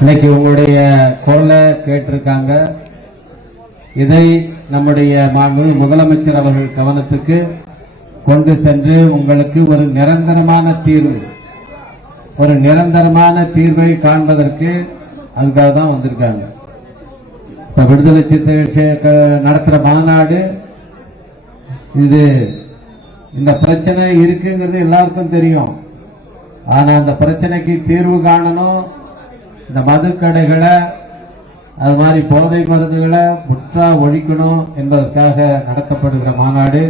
இன்னைக்கு உங்களுடைய குரலை கேட்டிருக்காங்க. இதை நம்முடைய முதலமைச்சர் அவர்கள் கவனத்துக்கு கொண்டு சென்று உங்களுக்கு ஒரு நிரந்தரமான தீர்வு ஒரு நிரந்தரமான தீர்வை காண்பதற்கு அதுக்காக தான் வந்திருக்காங்க. இப்ப விடுதலை சிறுத்தைகள் நடத்துற மாநாடு இது இந்த பிரச்சனை இருக்குங்கிறது எல்லாருக்கும் தெரியும். ஆனா அந்த பிரச்சனைக்கு தீர்வு காணணும் இந்த மதுக்கடைகளை அது மாதிரி போதை மருந்துகளை முற்றா ஒழிக்கணும் என்பதற்காக நடத்தப்படுகிற மாநாடு.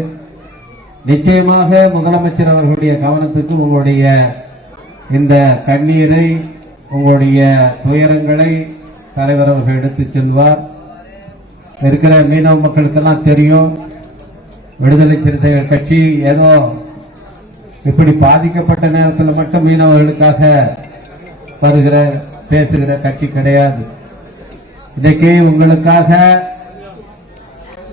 நிச்சயமாக முதலமைச்சர் அவர்களுடைய கவனத்துக்கு உங்களுடைய இந்த கண்ணீரை உங்களுடைய துயரங்களை தலைவர் அவர்கள் எடுத்துச் செல்வார். இருக்கிற மீனவ மக்களுக்கெல்லாம் தெரியும் விடுதலை சிறுத்தைகள் கட்சி ஏதோ இப்படி பாதிக்கப்பட்ட நேரத்தில் மட்டும் மீனவர்களுக்காக வருகிற பேசுகிற கட்சி கிடையாது. இன்னைக்கு உங்களுக்காக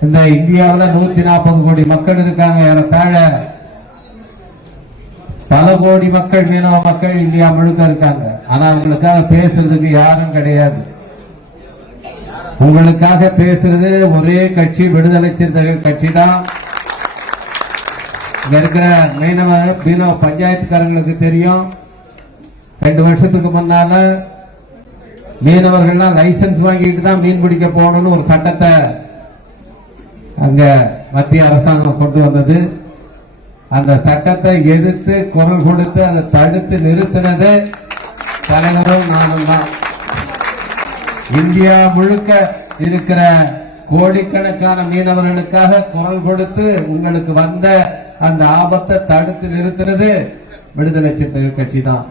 இந்த இந்தியாவில் நூத்தி நாற்பது கோடி மக்கள் இருக்காங்க. ஏறத்தாழ பல கோடி மக்கள் மீனவ மக்கள் இந்தியா முழுக்க இருக்காங்க. ஆனா உங்களுக்காக பேசுறதுக்கு யாரும் கிடையாது. உங்களுக்காக பேசுறது ஒரே கட்சி விடுதலை சிறுத்தைகள் கட்சி தான். இங்க இருக்கிற மீனவ மீனவ பஞ்சாயத்துக்காரங்களுக்கு தெரியும். ரெண்டு வருஷத்துக்கு முன்னால மீனவர்கள்லாம் லைசன்ஸ் வாங்கிட்டு தான் மீன் பிடிக்க போகணும்னு ஒரு சட்டத்தை அங்க மத்திய அரசாங்கம் கொண்டு வந்தது. அந்த சட்டத்தை எதிர்த்து குரல் கொடுத்து அதை தடுத்து நிறுத்தினது தலைவரும் நானும் தான். இந்தியா முழுக்க இருக்கிற கோடிக்கணக்கான மீனவர்களுக்காக குரல் கொடுத்து உங்களுக்கு வந்த அந்த ஆபத்தை தடுத்து நிறுத்தினது விடுதலை சிறுத்தைகள் கட்சி தான்.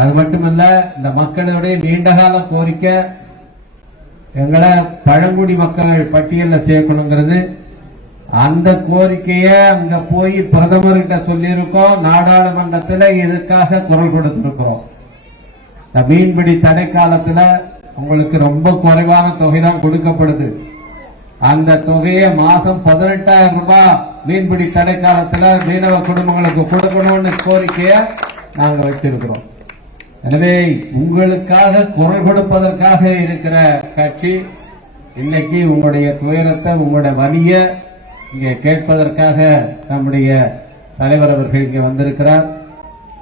அது மட்டுமல்ல இந்த மக்களுடைய நீண்டகால கோரிக்கை எங்களை பழங்குடி மக்கள் பட்டியலில் சேர்க்கணுங்கிறது. அந்த கோரிக்கைய அங்க போய் பிரதமர்கிட்ட சொல்லியிருக்கோம் நாடாளுமன்றத்தில் இதுக்காக குரல் கொடுத்திருக்கிறோம். இந்த மீன்பிடி தடை காலத்துல உங்களுக்கு ரொம்ப குறைவான தொகை தான் கொடுக்கப்படுது. அந்த தொகையை மாசம் பதினெட்டாயிரம் ரூபாய் மீன்பிடி தடை காலத்துல மீனவ குடும்பங்களுக்கு கொடுக்கணும்னு கோரிக்கைய நாங்க வச்சிருக்கிறோம். எனவே உங்களுக்காக குரல் கொடுப்பதற்காக இருக்கிற கட்சி இன்னைக்கு உங்களுடைய துயரத்தை உங்களுடைய வலிய இங்கே கேட்பதற்காக நம்முடைய தலைவர் அவர்கள் இங்க வந்திருக்கிறார்.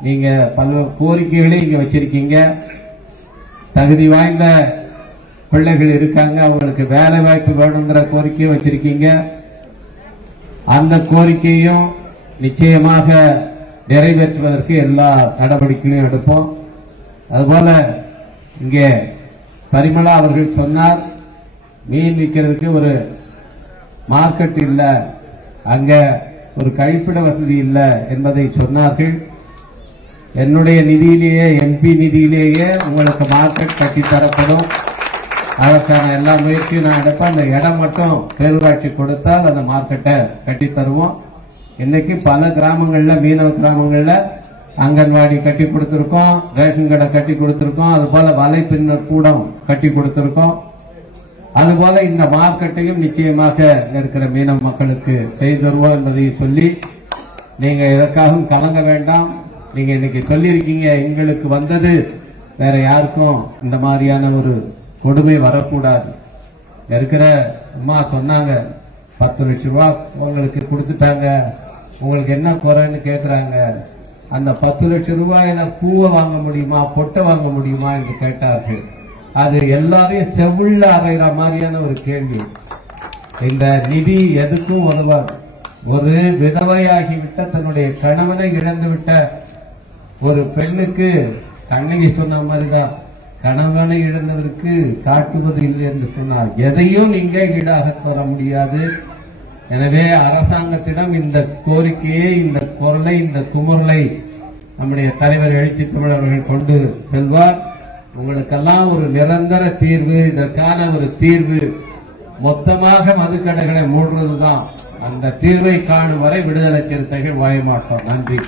நீங்க பல்வேறு கோரிக்கைகளை இங்க வச்சிருக்கீங்க. தகுதி வாய்ந்த பிள்ளைகள் இருக்காங்க அவங்களுக்கு வேலை வாய்ப்பு வேணுங்கிற கோரிக்கையும் வச்சிருக்கீங்க. அந்த கோரிக்கையும் நிச்சயமாக நிறைவேற்றுவதற்கு எல்லா நடவடிக்கைகளையும் எடுப்போம். அதுபோல இங்கே பரிமளா அவர்கள் சொன்னார் மீன் விற்கிறதுக்கு ஒரு மார்க்கெட் இல்லை அங்க ஒரு கழிப்பிட வசதி இல்லை என்பதை சொன்னார்கள். என்னுடைய நிதியிலேயே எம்பி நிதியிலேயே உங்களுக்கு மார்க்கெட் கட்டி தரப்படும். அதற்கான எல்லா முயற்சியும் நான் எடுப்பேன். அந்த இடம் மட்டும் பேரூராட்சி கொடுத்தால் அந்த மார்க்கெட்டை கட்டி தருவோம். இன்னைக்கு பல கிராமங்களில் மீனவ கிராமங்களில் அங்கன்வாடி கட்டி கொடுத்துருக்கோம் ரேஷன் கடை கட்டி கொடுத்துருக்கோம் அது போல வலை பின்னர் கூடம் கட்டி கொடுத்துருக்கோம். அதுபோல இந்த மார்க்கெட்டையும் நிச்சயமாக இருக்கிற மீன மக்களுக்கு செய்து தருவோம் என்பதை சொல்லி நீங்க எதற்காகவும் கலங்க வேண்டாம். நீங்க இன்னைக்கு சொல்லியிருக்கீங்க எங்களுக்கு வந்தது. வேற யாருக்கும் இந்த மாதிரியான ஒரு கொடுமை வரக்கூடாது. இருக்கிற அம்மா சொன்னாங்க பத்து லட்சம் ரூபா உங்களுக்கு கொடுத்துட்டாங்க. உங்களுக்கு என்ன குறைன்னு கேக்குறாங்க. அந்த பத்து லட்சம் ரூபாயில பூவை வாங்க முடியுமா பொட்டை வாங்க முடியுமா என்று கேட்டார்கள். அது எல்லாரையும் செவ்வுள்ள அறையிற மாதிரியான ஒரு கேள்வி. இந்த நிதி எதுக்கும் உதவாது. ஒரு விதவையாகிவிட்ட தன்னுடைய கணவனை இழந்துவிட்ட ஒரு பெண்ணுக்கு கண்ணகி சொன்ன மாதிரிதான் கணவனை இழந்ததற்கு காட்டுவது இல்லை என்று சொன்னார். எதையும் நீங்க ஈடாக தர முடியாது. எனவே அரசாங்கத்திடம் இந்த கோரிக்கையை இந்த குரலை இந்த குமுறலை நம்முடைய தலைவர் எழுச்சி தமிழர்கள் கொண்டு செல்வார். உங்களுக்கெல்லாம் ஒரு நிரந்தர தீர்வு இதற்கான ஒரு தீர்வு. மொத்தமாக மதுக்கடைகளை மூடுவதுதான் அந்த தீர்வை காணும் வரை விடுதலை சிறுத்தைகள் வாய மாட்டோம். நன்றி.